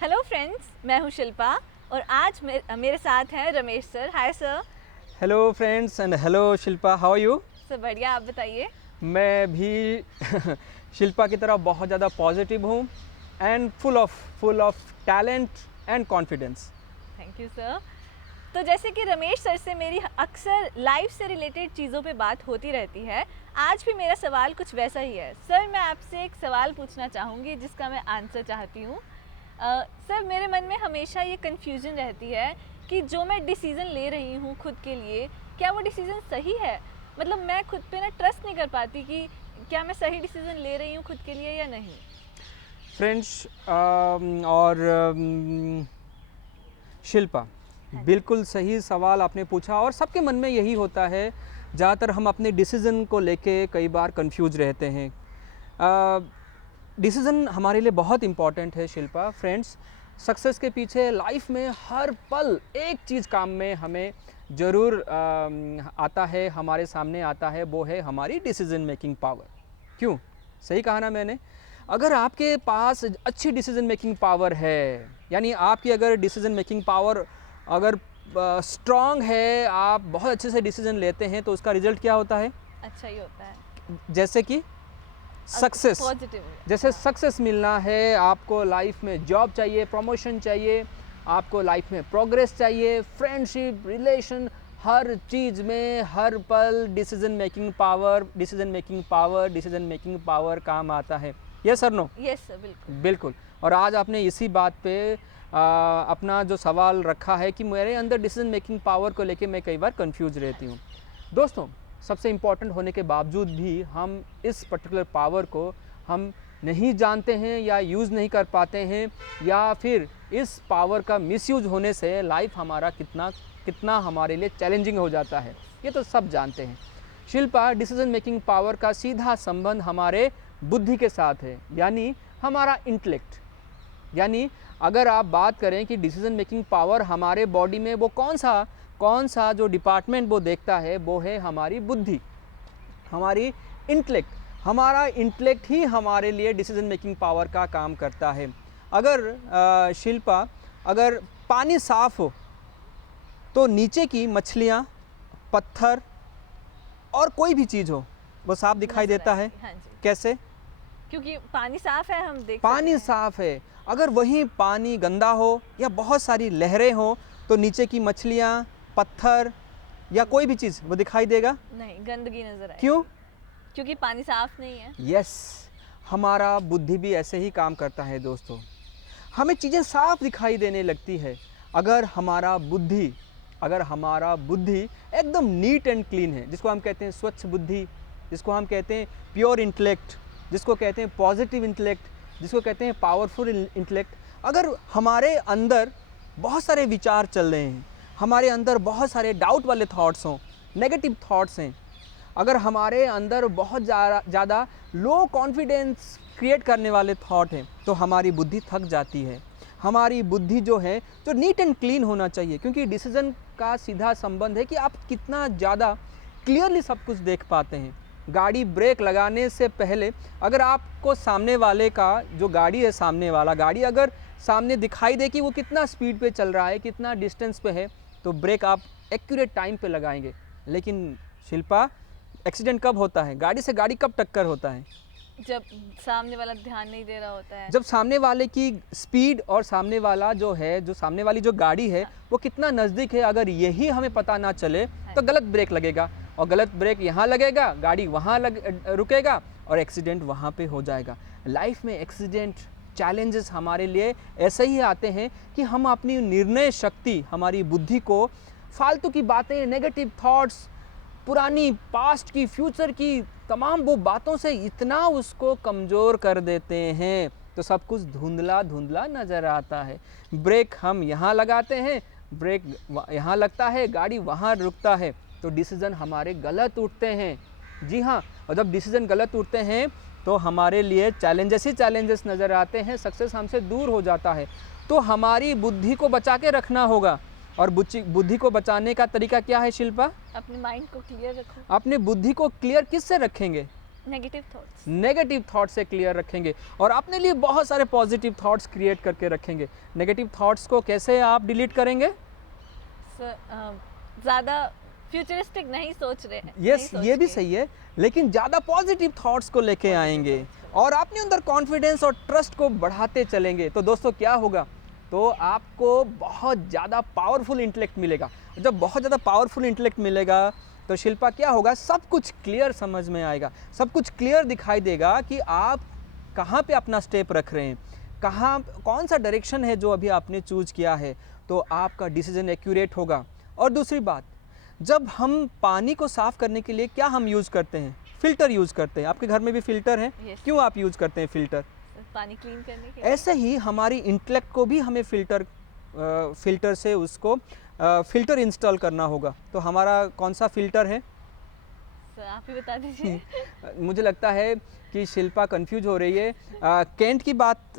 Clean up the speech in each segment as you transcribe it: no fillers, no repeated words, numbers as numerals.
Hello friends, मैं हूँ शिल्पा और आज मेरे साथ हैं Ramesh sir. Hi sir. Hello friends and hello Shilpa, how are you? Sir बढ़िया, आप बताइए। मैं भी शिल्पा की तरह बहुत ज़्यादा पॉजिटिव हूँ and full of talent and confidence. Thank you sir. तो जैसे कि रमेश सर से मेरी अक्सर लाइफ से रिलेटेड चीज़ों पे बात होती रहती है, आज भी मेरा सवाल कुछ वैसा ही है। सर, मैं आपसे एक सवाल पूछना चाहूँगी जिसका मैं आंसर चाहती हूँ। सर, मेरे मन में हमेशा ये कन्फ्यूज़न रहती है कि जो मैं डिसीज़न ले रही हूँ खुद के लिए, क्या वो डिसीज़न सही है? मतलब मैं खुद पे ना ट्रस्ट नहीं कर पाती कि क्या मैं सही डिसीज़न ले रही हूँ खुद के लिए या नहीं। फ्रेंड्स और शिल्पा, बिल्कुल सही सवाल आपने पूछा और सबके मन में यही होता है। ज़्यादातर हम अपने डिसीज़न को लेके कई बार कंफ्यूज रहते हैं। डिसीज़न हमारे लिए बहुत इम्पॉर्टेंट है शिल्पा। फ्रेंड्स, सक्सेस के पीछे लाइफ में हर पल एक चीज़ काम में हमें ज़रूर आता है, हमारे सामने आता है, वो है हमारी डिसीज़न मेकिंग पावर। क्यों? सही कहा ना मैंने? अगर आपके पास अच्छी डिसीज़न मेकिंग पावर है, यानी आपकी अगर डिसीज़न मेकिंग पावर अगर स्ट्रॉन्ग है, आप बहुत अच्छे से डिसीज़न लेते हैं, तो उसका रिज़ल्ट क्या होता है? अच्छा ही होता है। जैसे कि सक्सेस। पॉजिटिव। जैसे सक्सेस मिलना है, आपको लाइफ में जॉब चाहिए, प्रमोशन चाहिए, आपको लाइफ में प्रोग्रेस चाहिए, फ्रेंडशिप, रिलेशन, हर चीज़ में हर पल डिसीजन मेकिंग पावर काम आता है। यस और नो? यस सर, बिल्कुल। बिल्कुल। और आज आपने इसी बात पे अपना जो सवाल रखा है कि मेरे अंदर डिसीजन मेकिंग पावर को लेके मैं कई बार कंफ्यूज रहती हूँ। दोस्तों, सबसे इम्पॉर्टेंट होने के बावजूद भी हम इस पर्टिकुलर पावर को हम नहीं जानते हैं या यूज़ नहीं कर पाते हैं, या फिर इस पावर का मिसयूज होने से लाइफ हमारा कितना हमारे लिए चैलेंजिंग हो जाता है, ये तो सब जानते हैं। शिल्पा, डिसीजन मेकिंग पावर का सीधा संबंध हमारे बुद्धि के साथ है, यानी हमारा इंटेलेक्ट। यानी अगर आप बात करें कि डिसीजन मेकिंग पावर हमारे बॉडी में वो कौन सा जो डिपार्टमेंट वो देखता है, वो है हमारी बुद्धि, हमारी इंटेलेक्ट। हमारा इंटेलेक्ट ही हमारे लिए डिसीजन मेकिंग पावर का काम करता है। अगर शिल्पा, अगर पानी साफ हो तो नीचे की मछलियाँ, पत्थर और कोई भी चीज़ हो वो साफ दिखाई देता है। हाँ जी। कैसे? क्योंकि पानी साफ है, हम देख पानी सकते हैं। साफ है। अगर वही पानी गंदा हो या बहुत सारी लहरें हो तो नीचे की मछलियाँ, पत्थर या कोई भी चीज़ वो दिखाई देगा? नहीं, गंदगी नजर आएगी। क्यों? क्योंकि पानी साफ नहीं है। यस, हमारा बुद्धि भी ऐसे ही काम करता है दोस्तों। हमें चीज़ें साफ दिखाई देने लगती है अगर हमारा बुद्धि एकदम नीट एंड क्लीन है, जिसको हम कहते हैं स्वच्छ बुद्धि, जिसको हम कहते हैं प्योर इंटेलेक्ट, जिसको कहते हैं पॉजिटिव इंटेलेक्ट, जिसको कहते हैं पावरफुल इंटेलेक्ट। अगर हमारे अंदर बहुत सारे विचार चल रहे हैं, हमारे अंदर बहुत सारे डाउट वाले थॉट्स हों, नेगेटिव थॉट्स हैं, अगर हमारे अंदर बहुत ज़्यादा लो कॉन्फिडेंस क्रिएट करने वाले थॉट हैं, तो हमारी बुद्धि थक जाती है। हमारी बुद्धि जो है, जो नीट एंड क्लीन होना चाहिए, क्योंकि डिसीजन का सीधा संबंध है कि आप कितना ज़्यादा क्लियरली सब कुछ देख पाते हैं। गाड़ी ब्रेक लगाने से पहले अगर आपको सामने वाले का जो गाड़ी है, सामने वाला गाड़ी अगर सामने दिखाई दे कि वो कितना स्पीड पे चल रहा है, कितना डिस्टेंस पे है, तो ब्रेक आप एक्यूरेट टाइम पे लगाएंगे। लेकिन शिल्पा, एक्सीडेंट कब होता है? गाड़ी से गाड़ी कब टक्कर होता है? जब सामने वाला ध्यान नहीं दे रहा होता है। जब सामने वाले की स्पीड और सामने वाला जो है, जो सामने वाली जो गाड़ी है, वो कितना नज़दीक है, अगर यही हमें पता ना चले तो गलत ब्रेक लगेगा, और गलत ब्रेक यहाँ लगेगा, गाड़ी वहाँ रुकेगा और एक्सीडेंट वहाँ पे हो जाएगा। लाइफ में एक्सीडेंट, चैलेंजेस हमारे लिए ऐसे ही आते हैं कि हम अपनी निर्णय शक्ति, हमारी बुद्धि को फालतू की बातें, नेगेटिव थॉट्स, पुरानी पास्ट की, फ्यूचर की तमाम वो बातों से इतना उसको कमज़ोर कर देते हैं, तो सब कुछ धुंधला धुंधला नज़र आता है। ब्रेक हम यहाँ लगाते हैं, ब्रेक यहाँ लगता है, गाड़ी वहाँ रुकता है, तो डिसीज़न हमारे गलत उठते हैं। जी हाँ, और जब डिसीज़न गलत उठते हैं तो हमारे लिए चैलेंजेस ही चैलेंजेस नज़र आते हैं, सक्सेस हमसे दूर हो जाता है। तो हमारी बुद्धि को बचा के रखना होगा। और बुद्धि को बचाने का तरीका क्या है शिल्पा? अपने माइंड को क्लियर रखो। अपने बुद्धि को क्लियर किससे रखेंगे? Negative thoughts. नेगेटिव थॉट से क्लियर रखेंगे और अपने लिए बहुत सारे पॉजिटिव थॉट्स क्रिएट करके रखेंगे। नेगेटिव थॉट्स को कैसे आप डिलीट करेंगे? ज़्यादा फ्यूचरिस्टिक नहीं सोच रहे हैं। यस, नहीं ये भी सोच के। सही है, लेकिन ज़्यादा पॉजिटिव थॉट्स को लेके आएंगे और अपने अंदर कॉन्फिडेंस और ट्रस्ट को बढ़ाते चलेंगे। तो दोस्तों क्या होगा, तो आपको बहुत ज़्यादा पावरफुल इंटेलेक्ट मिलेगा। जब बहुत ज़्यादा पावरफुल इंटेलेक्ट मिलेगा तो शिल्पा क्या होगा, सब कुछ क्लियर समझ में आएगा, सब कुछ क्लियर दिखाई देगा कि आप कहाँ पे अपना स्टेप रख रहे हैं, कहाँ कौन सा डायरेक्शन है जो अभी आपने चूज किया है, तो आपका डिसीजन एक्यूरेट होगा। और दूसरी बात, जब हम पानी को साफ़ करने के लिए क्या हम यूज़ करते हैं, फ़िल्टर यूज़ करते हैं। आपके घर में भी फ़िल्टर है, Yes. क्यों आप यूज़ करते हैं फ़िल्टर? पानी क्लीन करने के। ऐसे ही हमारी इंटेलेक्ट को भी हमें फ़िल्टर से उसको फ़िल्टर इंस्टॉल करना होगा। तो हमारा कौन सा फ़िल्टर है? सर आप ही बता दीजिए। मुझे लगता है कि शिल्पा कंफ्यूज हो रही है। केंट की बात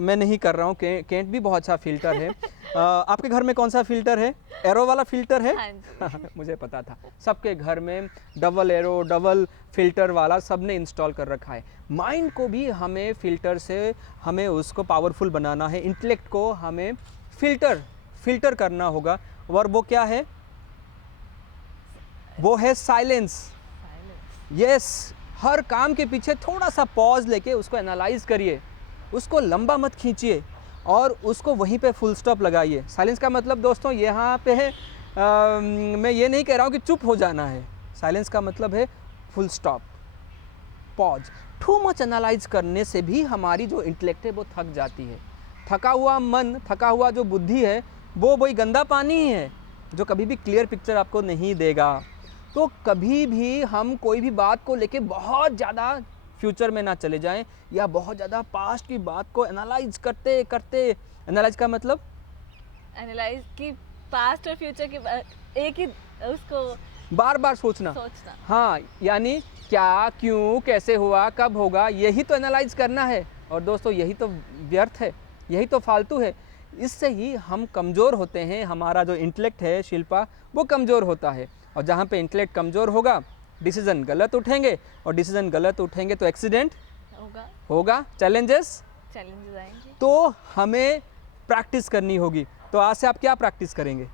मैं नहीं कर रहा हूँ, केंट भी बहुत अच्छा फ़िल्टर है। आपके घर में कौन सा फ़िल्टर है? एरो वाला फ़िल्टर है? हाँ जी। मुझे पता था, सबके घर में डबल एरो, डबल फ़िल्टर वाला सब ने इंस्टॉल कर रखा है। माइंड को भी हमें फ़िल्टर से हमें उसको पावरफुल बनाना है, इंटेलेक्ट को हमें फ़िल्टर करना होगा। और वो क्या है? वो है साइलेंस। यस, हर काम के पीछे थोड़ा सा पॉज लेके उसको एनालाइज करिए, उसको लंबा मत खींचिए और उसको वहीं पे फुल स्टॉप लगाइए। साइलेंस का मतलब दोस्तों यहाँ पे है, मैं ये नहीं कह रहा हूँ कि चुप हो जाना है। साइलेंस का मतलब है full stop, pause. Too much analyse करने से भी हमारी जो इंटेलेक्ट है वो थक जाती है। थका हुआ मन, थका हुआ जो बुद्धि है, वो वही गंदा पानी ही है जो कभी भी क्लियर पिक्चर आपको नहीं देगा। तो कभी भी हम कोई भी बात को लेके बहुत ज़्यादा फ्यूचर में ना चले जाएं या बहुत ज़्यादा पास्ट की बात को एनालाइज करते करते, एनालाइज का मतलब एनालाइज की पास्ट और फ्यूचर के एक ही उसको बार बार सोचना। सोचना। हाँ, यानी क्या, क्यों, कैसे हुआ, कब होगा, यही तो एनालाइज करना है। और दोस्तों यही तो व्यर्थ है, यही तो फालतू है। इससे ही हम कमज़ोर होते हैं, हमारा जो इंटेलेक्ट है शिल्पा वो कमज़ोर होता है। और जहाँ पे इंटेलेक्ट कमज़ोर होगा, डिसीज़न गलत उठेंगे, और डिसीज़न गलत उठेंगे तो एक्सीडेंट होगा, चैलेंजेस आएंगे। तो हमें प्रैक्टिस करनी होगी। तो आज से आप क्या प्रैक्टिस करेंगे?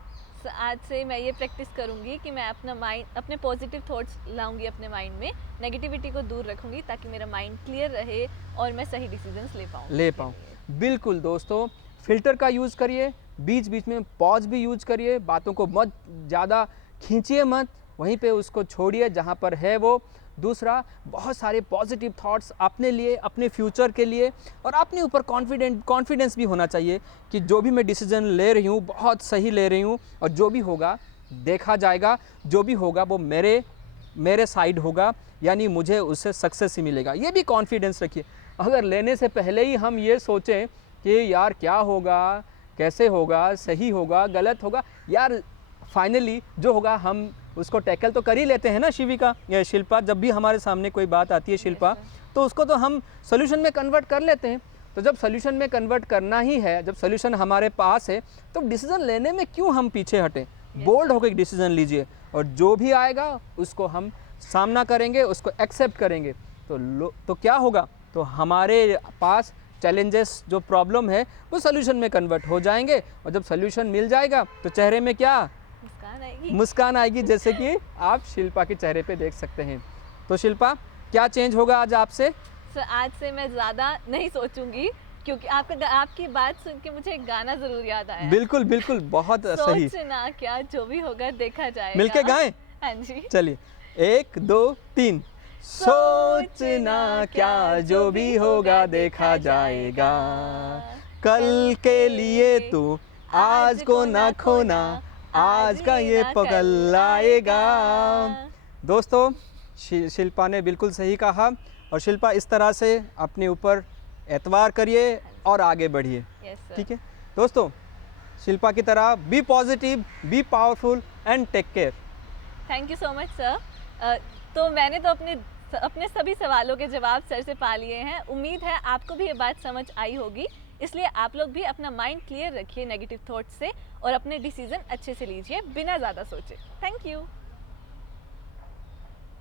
आज से मैं ये प्रैक्टिस करूंगी कि मैं अपना माइंड, अपने पॉजिटिव थॉट्स लाऊंगी अपने माइंड में, नेगेटिविटी को दूर रखूंगी ताकि मेरा माइंड क्लियर रहे और मैं सही डिसीजंस ले पाऊँ। बिल्कुल दोस्तों, फ़िल्टर का यूज़ करिए, बीच बीच में पॉज भी यूज़ करिए, बातों को मत ज़्यादा खींचिए मत, वहीं पे उसको छोड़िए जहाँ पर है वो। दूसरा, बहुत सारे पॉजिटिव थॉट्स अपने लिए, अपने फ्यूचर के लिए, और अपने ऊपर कॉन्फिडेंस भी होना चाहिए कि जो भी मैं डिसीजन ले रही हूँ बहुत सही ले रही हूँ, और जो भी होगा देखा जाएगा, जो भी होगा वो मेरे साइड होगा, यानी मुझे उससे सक्सेस ही मिलेगा। ये भी कॉन्फिडेंस रखिए। अगर लेने से पहले ही हम ये सोचें कि यार क्या होगा, कैसे होगा, सही होगा, गलत होगा, यार फाइनली जो होगा हम उसको टैकल तो कर ही लेते हैं ना शिविका या शिल्पा। जब भी हमारे सामने कोई बात आती है शिल्पा, तो उसको तो हम सोल्यूशन में कन्वर्ट कर लेते हैं। तो जब सोल्यूशन में कन्वर्ट करना ही है, जब सोल्यूशन हमारे पास है, तो डिसीजन लेने में क्यों हम पीछे हटें? बोल्ड होकर डिसीजन लीजिए, और जो भी आएगा उसको हम सामना करेंगे, उसको एक्सेप्ट करेंगे। तो क्या होगा, तो हमारे पास चैलेंजेस जो प्रॉब्लम है वो सोल्यूशन में कन्वर्ट हो जाएंगे, और जब सोल्यूशन मिल जाएगा तो चेहरे में क्या मुस्कान आएगी, जैसे कि आप शिल्पा के चेहरे पे देख सकते हैं। तो शिल्पा, क्या चेंज होगा आज आपसे? सर आज से मैं ज़्यादा नहीं सोचूंगी, क्योंकि आपकी बात सुन के मुझे एक गाना जरूर याद आया। बिल्कुल बिल्कुल, बहुत सही। सोचना क्या, जो भी होगा देखा जाएगा। मिलके गाएं? हाँ जी, चलिए, 1 2 3। सोचना क्या, जो भी होगा देखा जाएगा, कल के लिए तू आज को ना खोना, आज का ये पगल आएगा। दोस्तों, शिल्पा ने बिल्कुल सही कहा, और शिल्पा इस तरह से अपने ऊपर एतवार करिए और आगे बढ़िए। ठीक है दोस्तों, शिल्पा की तरह be positive, be powerful and take care. Thank you so much sir. तो मैंने तो अपने सभी सवालों के जवाब सर से पा लिए हैं। उम्मीद है आपको भी ये बात समझ आई होगी। इसलिए आप लोग भी अपना माइंड क्लियर रखिए नेगेटिव थॉट्स से, और अपने डिसीजन अच्छे से लीजिए बिना ज़्यादा सोचे। Thank you.